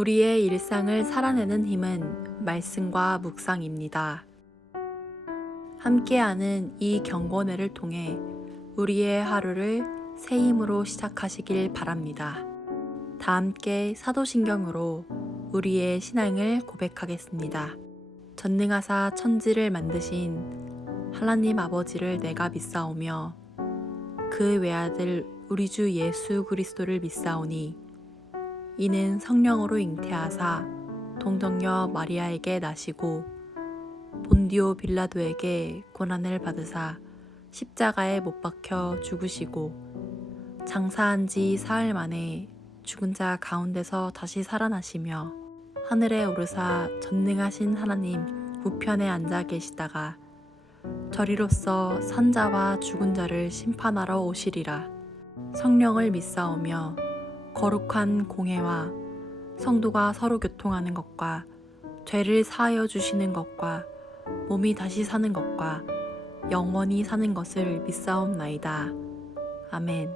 우리의 일상을 살아내는 힘은 말씀과 묵상입니다. 함께하는 이 경건회를 통해 우리의 하루를 새 힘으로 시작하시길 바랍니다. 다 함께 사도신경으로 우리의 신앙을 고백하겠습니다. 전능하사 천지를 만드신 하나님 아버지를 내가 믿사오며 그 외아들 우리 주 예수 그리스도를 믿사오니 이는 성령으로 잉태하사 동정녀 마리아에게 나시고 본디오 빌라도에게 고난을 받으사 십자가에 못 박혀 죽으시고 장사한 지 사흘 만에 죽은 자 가운데서 다시 살아나시며 하늘에 오르사 전능하신 하나님 우편에 앉아 계시다가 저리로서 산자와 죽은 자를 심판하러 오시리라. 성령을 믿사오며 거룩한 공회와 성도가 서로 교통하는 것과 죄를 사하여 주시는 것과 몸이 다시 사는 것과 영원히 사는 것을 믿사옵나이다. 아멘.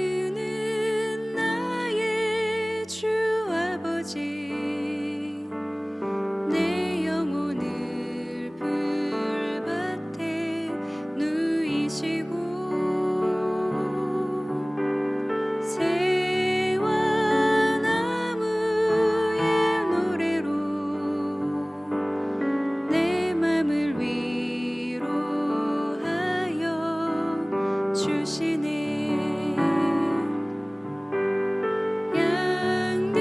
그는 나의 주 아버지 내 영혼을 불밭에 누이시고 새와 나무의 노래로 내 맘을 위로하여 주시네.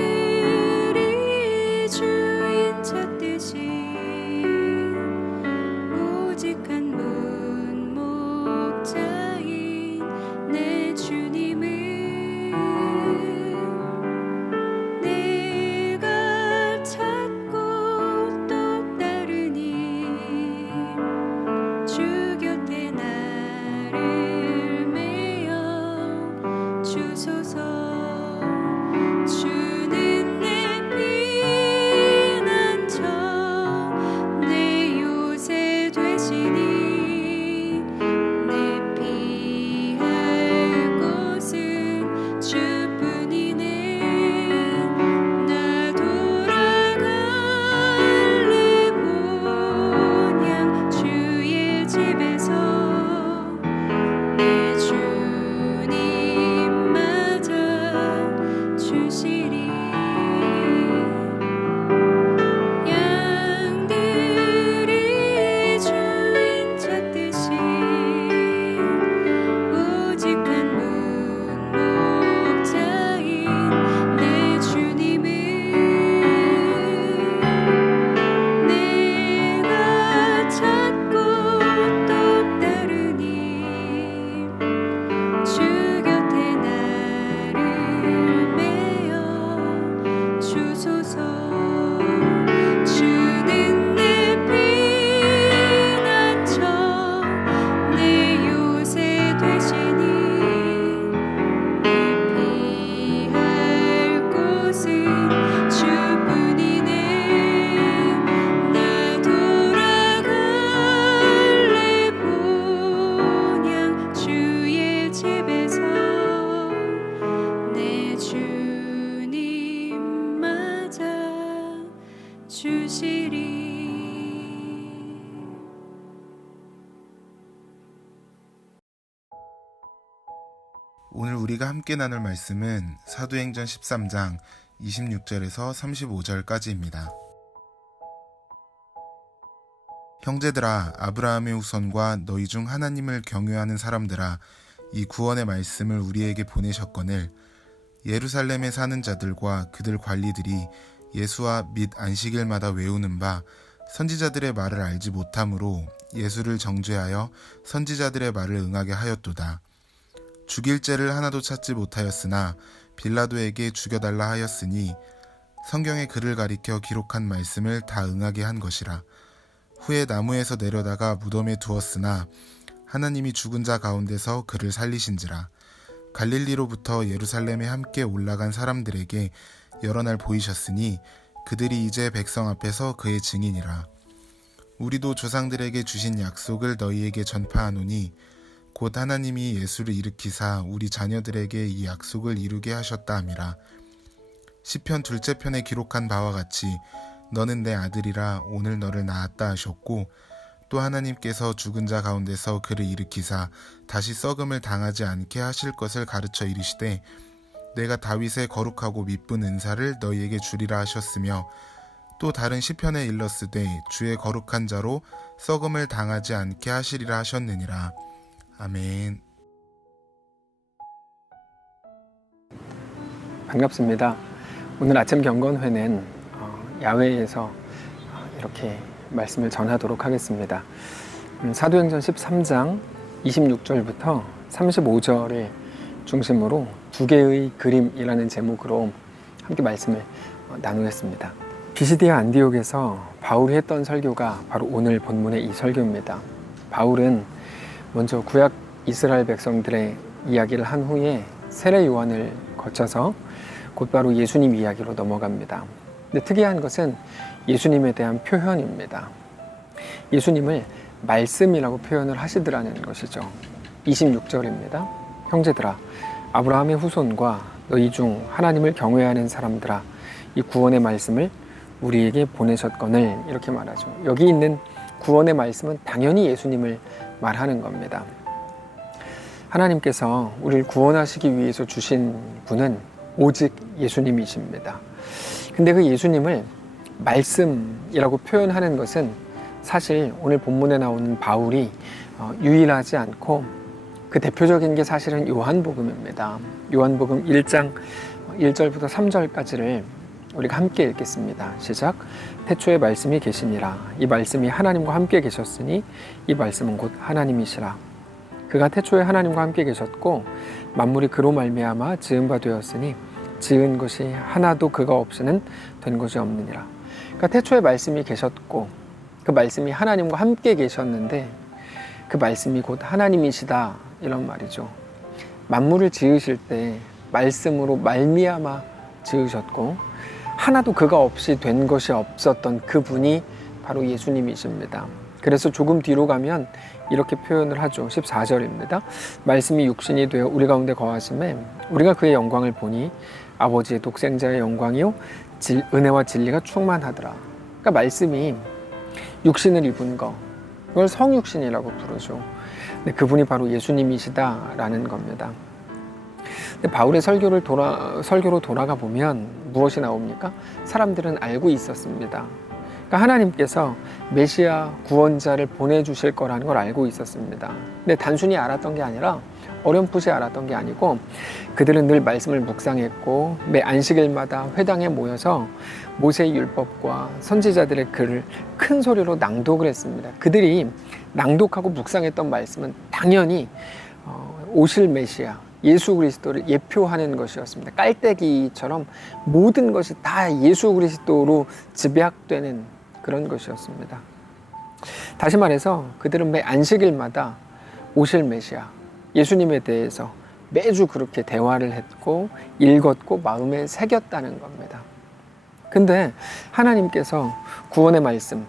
양들이 주인 찾듯이 오직 한 분 목자인 내 주님을 내가 찾고 또 따르니 주 곁에 나를 메어 주소서. 주는 내 피난처 내 요새 되시니 내 피할 곳은 주뿐이네. 나 돌아갈래 본향 주의 집에서 내 주님 맞아 주시리. 양들이 주인 찾듯이 오직 한 분 목자인 내 주님을 내가 찾고 또 따르니 주 곁에 나를 메어 주소서. 주는 내 피난처 내 요새 되시니 내 피할 곳은 주뿐이네. 나 돌아갈래 본향 주의 집에서 내 주님 맞아 주시리. 오늘 우리가 함께 나눌 말씀은 사도행전 13장 26절에서 35절까지입니다. 형제들아, 아브라함의 후손과 너희 중 하나님을 경외하는 사람들아, 이 구원의 말씀을 우리에게 보내셨거늘 예루살렘에 사는 자들과 그들 관리들이 예수와 및 안식일마다 외우는 바 선지자들의 말을 알지 못함으로 예수를 정죄하여 선지자들의 말을 응하게 하였도다. 죽일 죄를 하나도 찾지 못하였으나 빌라도에게 죽여달라 하였으니 성경의 글을 가리켜 기록한 말씀을 다 응하게 한 것이라. 후에 나무에서 내려다가 무덤에 두었으나 하나님이 죽은 자 가운데서 그를 살리신지라. 갈릴리로부터 예루살렘에 함께 올라간 사람들에게 여러 날 보이셨으니 그들이 이제 백성 앞에서 그의 증인이라. 우리도 조상들에게 주신 약속을 너희에게 전파하노니 곧 하나님이 예수를 일으키사 우리 자녀들에게 이 약속을 이루게 하셨다 함이라. 시편 둘째 편에 기록한 바와 같이 너는 내 아들이라 오늘 너를 낳았다 하셨고, 또 하나님께서 죽은 자 가운데서 그를 일으키사 다시 썩음을 당하지 않게 하실 것을 가르쳐 이르시되 내가 다윗의 거룩하고 미쁜 은사를 너희에게 주리라 하셨으며, 또 다른 시편에 일렀으되 주의 거룩한 자로 썩음을 당하지 않게 하시리라 하셨느니라. 아멘. 반갑습니다. 오늘 아침 경건회는 야외에서 이렇게 말씀을 전하도록 하겠습니다. 사도행전 13장 26절부터 35절을 중심으로 두 개의 그림이라는 제목으로 함께 말씀을 나누겠습니다. 비시디아 안디옥에서 바울이 했던 설교가 바로 오늘 본문의 이 설교입니다. 바울은 먼저 구약 이스라엘 백성들의 이야기를 한 후에 세례 요한을 거쳐서 곧바로 예수님 이야기로 넘어갑니다. 근데 특이한 것은 예수님에 대한 표현입니다. 예수님을 말씀이라고 표현을 하시더라는 것이죠. 26절입니다. 형제들아, 아브라함의 후손과 너희 중 하나님을 경외하는 사람들아, 이 구원의 말씀을 우리에게 보내셨거늘, 이렇게 말하죠. 여기 있는 구원의 말씀은 당연히 예수님을 말하는 겁니다. 하나님께서 우리를 구원하시기 위해서 주신 분은 오직 예수님이십니다. 근데 그 예수님을 말씀이라고 표현하는 것은 사실 오늘 본문에 나오는 바울이 유일하지 않고, 그 대표적인 게 사실은 요한복음입니다. 요한복음 1장 1절부터 3절까지를 우리가 함께 읽겠습니다. 시작. 태초에 말씀이 계시니라. 이 말씀이 하나님과 함께 계셨으니 이 말씀은 곧 하나님이시라. 그가 태초에 하나님과 함께 계셨고 만물이 그로 말미암아 지은 바 되었으니 지은 것이 하나도 그가 없이는 된 것이 없느니라. 그러니까 태초에 말씀이 계셨고 그 말씀이 하나님과 함께 계셨는데 그 말씀이 곧 하나님이시다, 이런 말이죠. 만물을 지으실 때 말씀으로 말미암아 지으셨고 하나도 그가 없이 된 것이 없었던 그분이 바로 예수님이십니다. 그래서 조금 뒤로 가면 이렇게 표현을 하죠. 14절입니다. 말씀이 육신이 되어 우리 가운데 거하심에 우리가 그의 영광을 보니 아버지의 독생자의 영광이요 은혜와 진리가 충만하더라. 그러니까 말씀이 육신을 입은 거, 그걸 성육신이라고 부르죠. 근데 그분이 바로 예수님이시다라는 겁니다. 근데 바울의 설교로 돌아가 보면 무엇이 나옵니까? 사람들은 알고 있었습니다. 그러니까 하나님께서 메시아 구원자를 보내주실 거라는 걸 알고 있었습니다. 근데 단순히 알았던 게 아니라 어렴풋이 알았던 게 아니고 그들은 늘 말씀을 묵상했고 매 안식일마다 회당에 모여서 모세의 율법과 선지자들의 글을 큰 소리로 낭독을 했습니다. 그들이 낭독하고 묵상했던 말씀은 당연히 오실 메시아 예수 그리스도를 예표하는 것이었습니다. 깔때기처럼 모든 것이 다 예수 그리스도로 집약되는 그런 것이었습니다. 다시 말해서 그들은 매 안식일마다 오실 메시아 예수님에 대해서 매주 그렇게 대화를 했고 읽었고 마음에 새겼다는 겁니다. 근데 하나님께서 구원의 말씀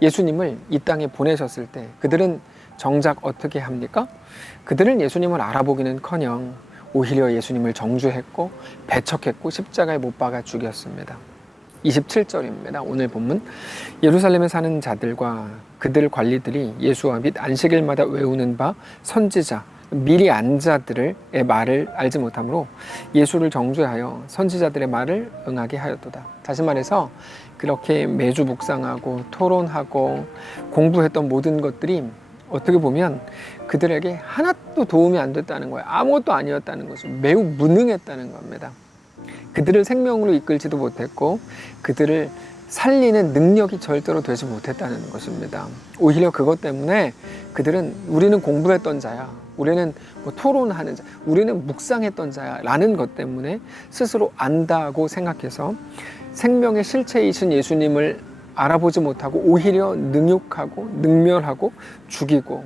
예수님을 이 땅에 보내셨을 때 그들은 정작 어떻게 합니까? 그들은 예수님을 알아보기는커녕 오히려 예수님을 정죄했고 배척했고 십자가에 못 박아 죽였습니다. 27절입니다. 오늘 본문. 예루살렘에 사는 자들과 그들 관리들이 예수와 및 안식일마다 외우는 바 선지자 미리 안 자들의 말을 알지 못하므로 예수를 정죄하여 선지자들의 말을 응하게 하였도다. 다시 말해서 그렇게 매주 묵상하고 토론하고 공부했던 모든 것들이 어떻게 보면 그들에게 하나도 도움이 안 됐다는 거예요. 아무것도 아니었다는 것을 매우 무능했다는 겁니다. 그들을 생명으로 이끌지도 못했고 그들을 살리는 능력이 절대로 되지 못했다는 것입니다. 오히려 그것 때문에 그들은 우리는 공부했던 자야, 우리는 뭐 토론하는 자, 우리는 묵상했던 자야 라는 것 때문에 스스로 안다고 생각해서 생명의 실체이신 예수님을 알아보지 못하고 오히려 능욕하고 능멸하고 죽이고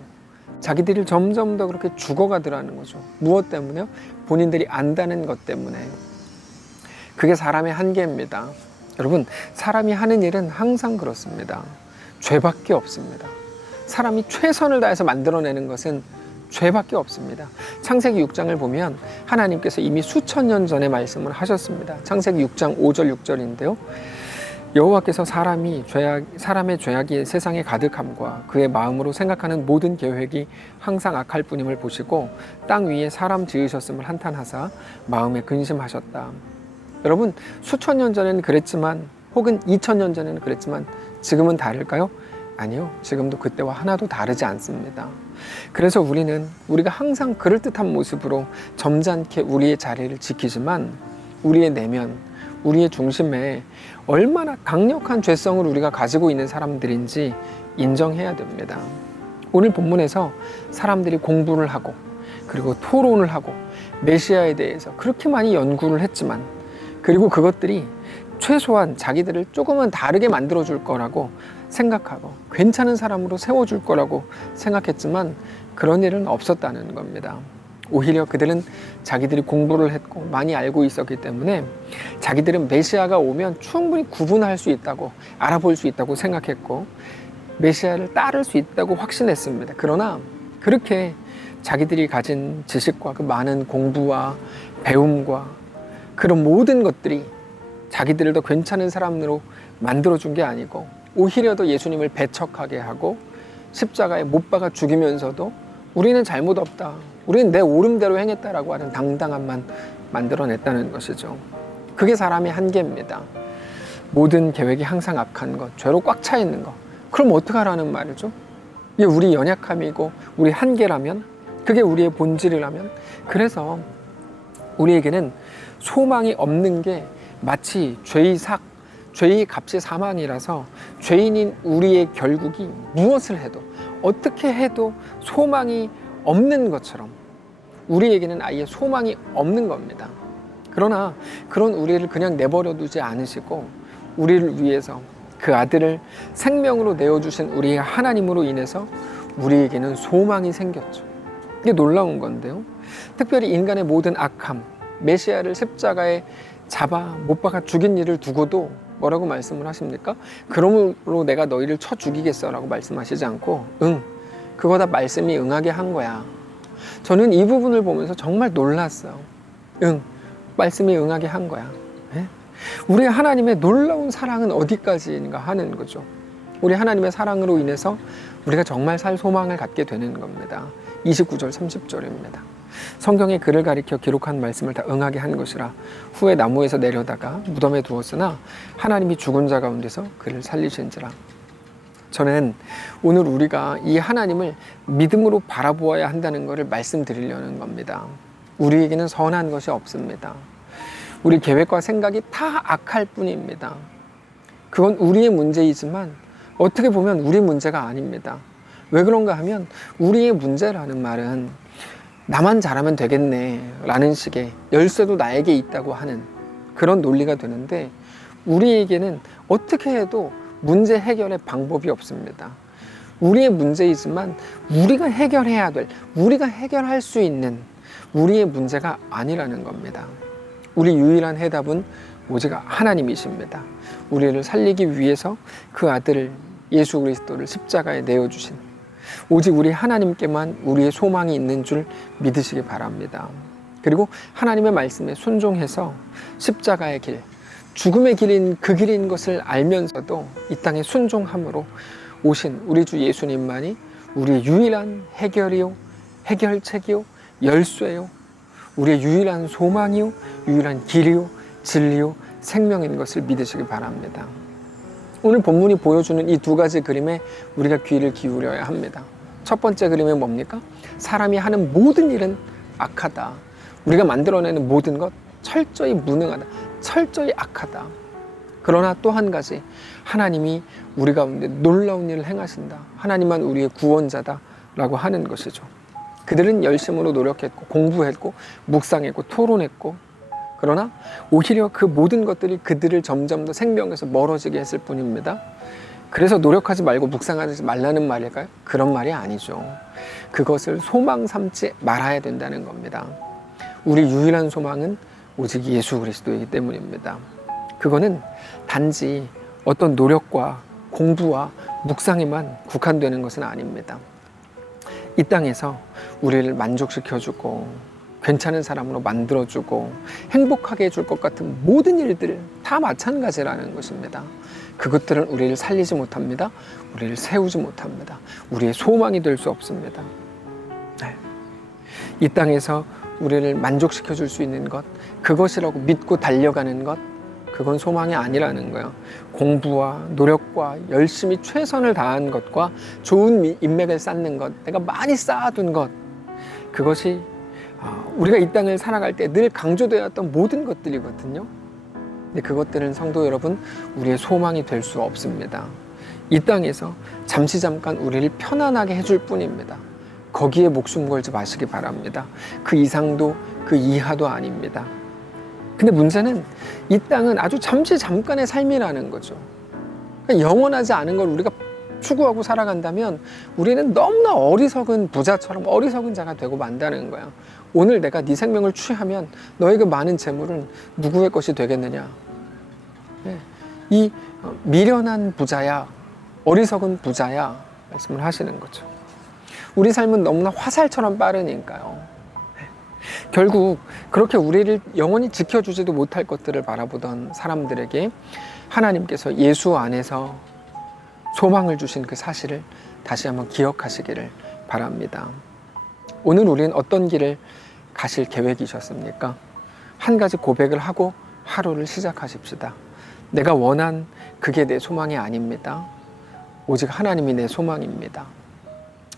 자기들이 점점 더 그렇게 죽어가더라는 거죠. 무엇 때문에요? 본인들이 안다는 것 때문에. 그게 사람의 한계입니다. 여러분, 사람이 하는 일은 항상 그렇습니다. 죄밖에 없습니다. 사람이 최선을 다해서 만들어내는 것은 죄밖에 없습니다. 창세기 6장을 보면 하나님께서 이미 수천 년 전에 말씀을 하셨습니다. 창세기 6장 5절 6절인데요. 여호와께서 사람의 죄악이 세상에 가득함과 그의 마음으로 생각하는 모든 계획이 항상 악할 뿐임을 보시고 땅 위에 사람 지으셨음을 한탄하사 마음에 근심하셨다. 여러분, 수천 년 전에는 그랬지만 혹은 2000년 전에는 그랬지만 지금은 다를까요? 아니요. 지금도 그때와 하나도 다르지 않습니다. 그래서 우리가 항상 그럴듯한 모습으로 점잖게 우리의 자리를 지키지만 우리의 내면, 우리의 중심에 얼마나 강력한 죄성을 우리가 가지고 있는 사람들인지 인정해야 됩니다. 오늘 본문에서 사람들이 공부를 하고 그리고 토론을 하고 메시아에 대해서 그렇게 많이 연구를 했지만 그리고 그것들이 최소한 자기들을 조금은 다르게 만들어줄 거라고 생각하고 괜찮은 사람으로 세워줄 거라고 생각했지만 그런 일은 없었다는 겁니다. 오히려 그들은 자기들이 공부를 했고 많이 알고 있었기 때문에 자기들은 메시아가 오면 충분히 구분할 수 있다고 알아볼 수 있다고 생각했고 메시아를 따를 수 있다고 확신했습니다. 그러나 그렇게 자기들이 가진 지식과 그 많은 공부와 배움과 그런 모든 것들이 자기들을 더 괜찮은 사람으로 만들어준 게 아니고 오히려 더 예수님을 배척하게 하고 십자가에 못 박아 죽이면서도 우리는 잘못 없다, 우리는 내 옳음대로 행했다라고 하는 당당함만 만들어냈다는 것이죠. 그게 사람의 한계입니다. 모든 계획이 항상 악한 것, 죄로 꽉 차 있는 것, 그럼 어떡하라는 말이죠? 이게 우리 연약함이고 우리 한계라면, 그게 우리의 본질이라면, 그래서 우리에게는 소망이 없는 게 마치 죄의 값이 사망이라서 죄인인 우리의 결국이 무엇을 해도 어떻게 해도 소망이 없는 것처럼 우리에게는 아예 소망이 없는 겁니다. 그러나 그런 우리를 그냥 내버려 두지 않으시고 우리를 위해서 그 아들을 생명으로 내어주신 우리의 하나님으로 인해서 우리에게는 소망이 생겼죠. 이게 놀라운 건데요. 특별히 인간의 모든 악함, 메시아를 십자가에 잡아 못 박아 죽인 일을 두고도 뭐라고 말씀을 하십니까? 그러므로 내가 너희를 쳐 죽이겠어 라고 말씀하시지 않고 그거 다 말씀이 응하게 한 거야. 저는 이 부분을 보면서 정말 놀랐어요. 말씀이 응하게 한 거야. 네? 우리 하나님의 놀라운 사랑은 어디까지인가 하는 거죠. 우리 하나님의 사랑으로 인해서 우리가 정말 살 소망을 갖게 되는 겁니다. 29절 30절입니다. 성경에 그를 가리켜 기록한 말씀을 다 응하게 한 것이라 후에 나무에서 내려다가 무덤에 두었으나 하나님이 죽은 자 가운데서 그를 살리신지라. 저는 오늘 우리가 이 하나님을 믿음으로 바라보아야 한다는 것을 말씀드리려는 겁니다. 우리에게는 선한 것이 없습니다. 우리 계획과 생각이 다 악할 뿐입니다. 그건 우리의 문제이지만 어떻게 보면 우리 문제가 아닙니다. 왜 그런가 하면 우리의 문제라는 말은 나만 잘하면 되겠네 라는 식의 열쇠도 나에게 있다고 하는 그런 논리가 되는데 우리에게는 어떻게 해도 문제 해결의 방법이 없습니다. 우리의 문제이지만 우리가 해결해야 될, 우리가 해결할 수 있는 우리의 문제가 아니라는 겁니다. 우리 유일한 해답은 오직 하나님이십니다. 우리를 살리기 위해서 그 아들을 예수 그리스도를 십자가에 내어주신 오직 우리 하나님께만 우리의 소망이 있는 줄 믿으시기 바랍니다. 그리고 하나님의 말씀에 순종해서 십자가의 길, 죽음의 길인 그 길인 것을 알면서도 이 땅에 순종함으로 오신 우리 주 예수님만이 우리의 유일한 해결이요, 해결책이요, 열쇠요, 우리의 유일한 소망이요, 유일한 길이요, 진리요, 생명인 것을 믿으시기 바랍니다. 오늘 본문이 보여주는 이 두 가지 그림에 우리가 귀를 기울여야 합니다. 첫 번째 그림은 뭡니까? 사람이 하는 모든 일은 악하다. 우리가 만들어내는 모든 것 철저히 무능하다. 철저히 악하다. 그러나 또 한 가지, 하나님이 우리 가운데 놀라운 일을 행하신다. 하나님만 우리의 구원자다 라고 하는 것이죠. 그들은 열심으로 노력했고 공부했고 묵상했고 토론했고 그러나 오히려 그 모든 것들이 그들을 점점 더 생명에서 멀어지게 했을 뿐입니다. 그래서 노력하지 말고 묵상하지 말라는 말일까요? 그런 말이 아니죠. 그것을 소망 삼지 말아야 된다는 겁니다. 우리 유일한 소망은 오직 예수 그리스도이기 때문입니다. 그거는 단지 어떤 노력과 공부와 묵상에만 국한되는 것은 아닙니다. 이 땅에서 우리를 만족시켜주고 괜찮은 사람으로 만들어주고 행복하게 해줄 것 같은 모든 일들 다 마찬가지라는 것입니다. 그것들은 우리를 살리지 못합니다. 우리를 세우지 못합니다. 우리의 소망이 될 수 없습니다. 네. 이 땅에서 우리를 만족시켜 줄 수 있는 것, 그것이라고 믿고 달려가는 것, 그건 소망이 아니라는 거예요. 공부와 노력과 열심히 최선을 다한 것과 좋은 인맥을 쌓는 것, 내가 많이 쌓아둔 것, 그것이 우리가 이 땅을 살아갈 때 늘 강조되었던 모든 것들이거든요. 근데 그것들은 성도 여러분, 우리의 소망이 될 수 없습니다. 이 땅에서 잠시 잠깐 우리를 편안하게 해줄 뿐입니다. 거기에 목숨 걸지 마시기 바랍니다. 그 이상도 그 이하도 아닙니다. 근데 문제는 이 땅은 아주 잠시 잠깐의 삶이라는 거죠. 그러니까 영원하지 않은 걸 우리가 추구하고 살아간다면 우리는 너무나 어리석은 부자처럼 어리석은 자가 되고 만다는 거야. 오늘 내가 네 생명을 취하면 너의 그 많은 재물은 누구의 것이 되겠느냐. 이 미련한 부자야, 어리석은 부자야 말씀을 하시는 거죠. 우리 삶은 너무나 화살처럼 빠르니까요. 결국 그렇게 우리를 영원히 지켜주지도 못할 것들을 바라보던 사람들에게 하나님께서 예수 안에서 소망을 주신 그 사실을 다시 한번 기억하시기를 바랍니다. 오늘 우리는 어떤 길을 가실 계획이셨습니까? 한 가지 고백을 하고 하루를 시작하십시다. 내가 원한 그게 내 소망이 아닙니다. 오직 하나님이 내 소망입니다.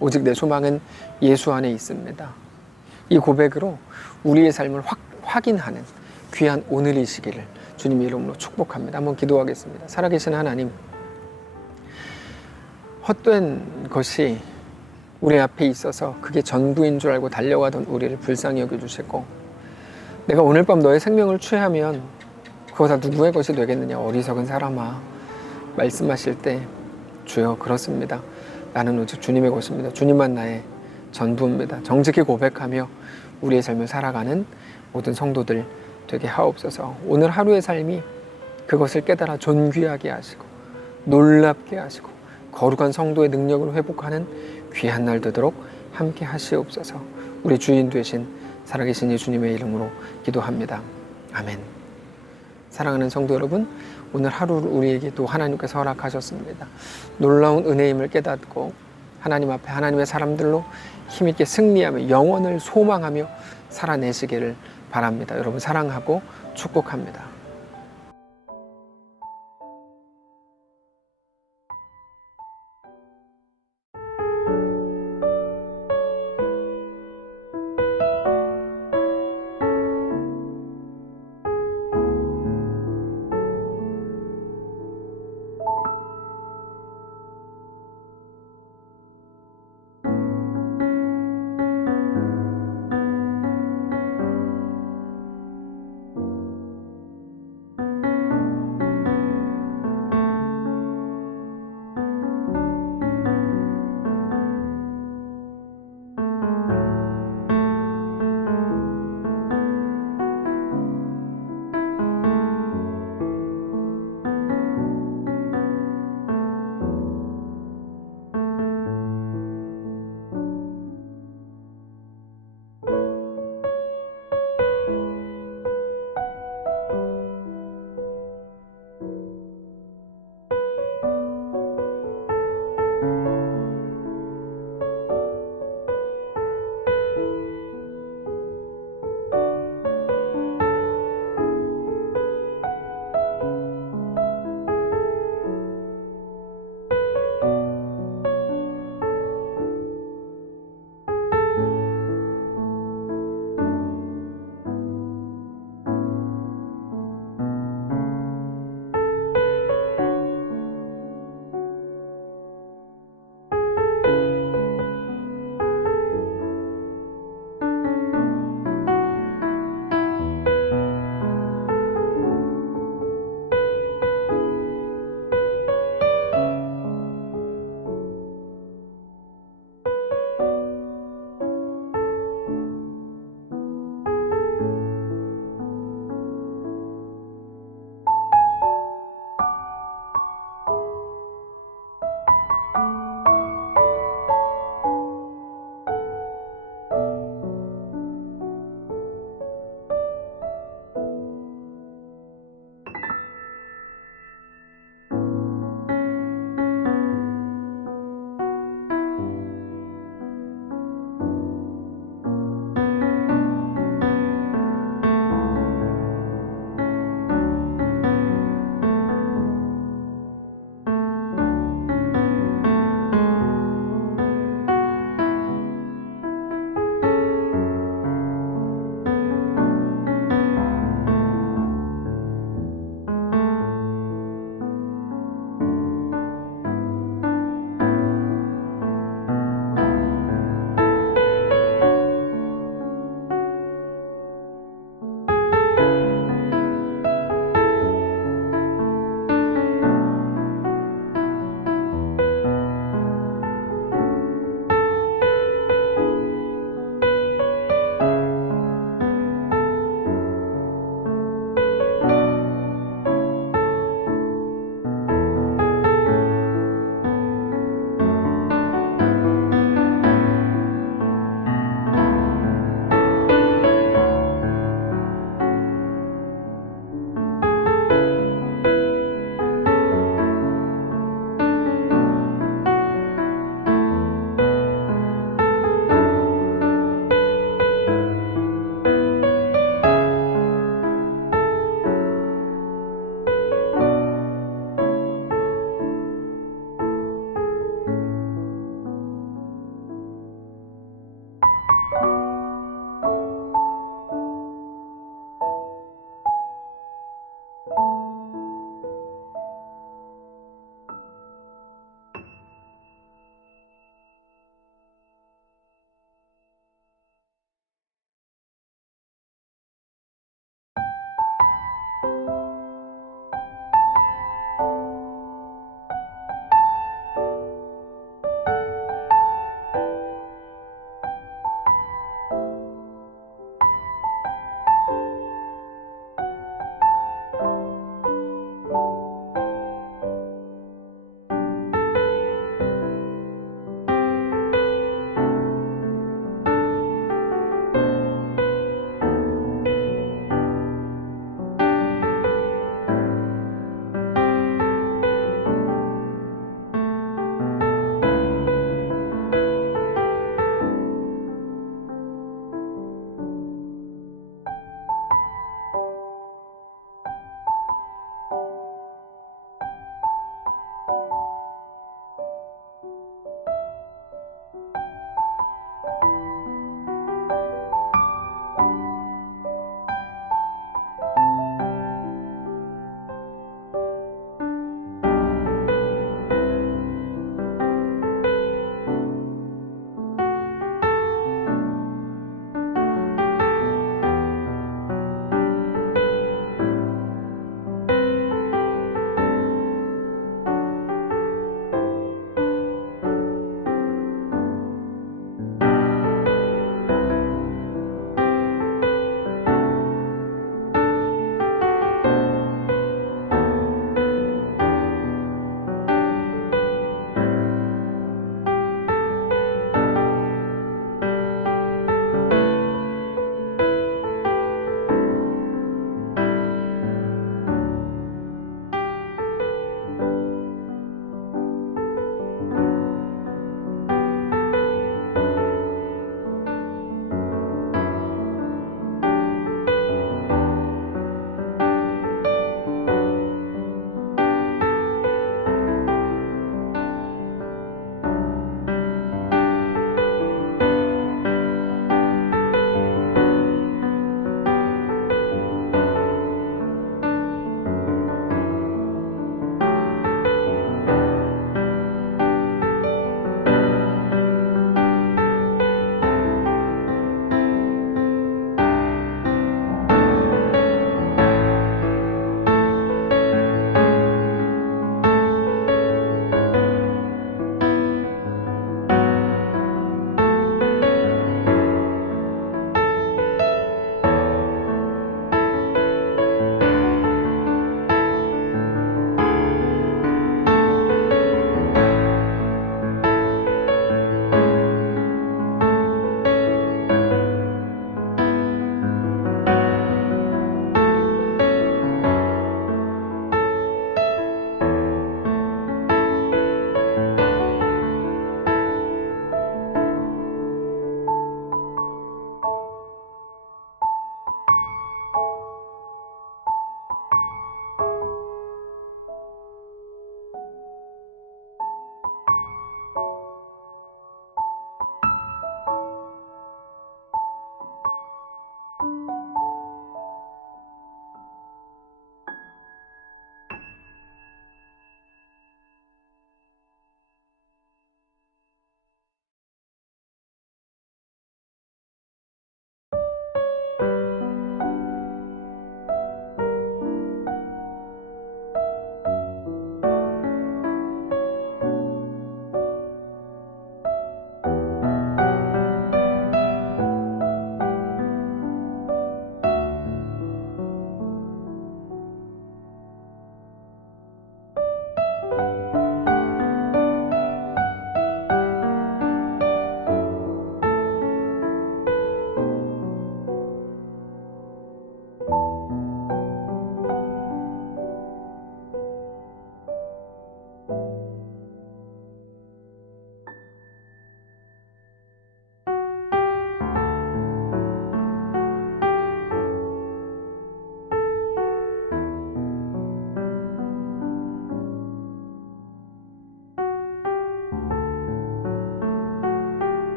오직 내 소망은 예수 안에 있습니다. 이 고백으로 우리의 삶을 확인하는 귀한 오늘이시기를 주님의 이름으로 축복합니다. 한번 기도하겠습니다. 살아계신 하나님, 헛된 것이 우리 앞에 있어서 그게 전부인 줄 알고 달려가던 우리를 불쌍히 여겨주시고, 내가 오늘 밤 너의 생명을 취하면 그거 다 누구의 것이 되겠느냐, 어리석은 사람아 말씀하실 때 주여 그렇습니다. 나는 오직 주님의 것입니다. 주님만 나의 전부입니다. 정직히 고백하며 우리의 삶을 살아가는 모든 성도들 되게 하옵소서. 오늘 하루의 삶이 그것을 깨달아 존귀하게 하시고 놀랍게 하시고 거룩한 성도의 능력으로 회복하는 귀한 날 되도록 함께 하시옵소서. 우리 주인 되신 살아계신 예수님의 이름으로 기도합니다. 아멘. 사랑하는 성도 여러분, 오늘 하루를 우리에게 또 하나님께서 허락하셨습니다. 놀라운 은혜임을 깨닫고 하나님 앞에 하나님의 사람들로 힘있게 승리하며 영원을 소망하며 살아내시기를 바랍니다. 여러분 사랑하고 축복합니다.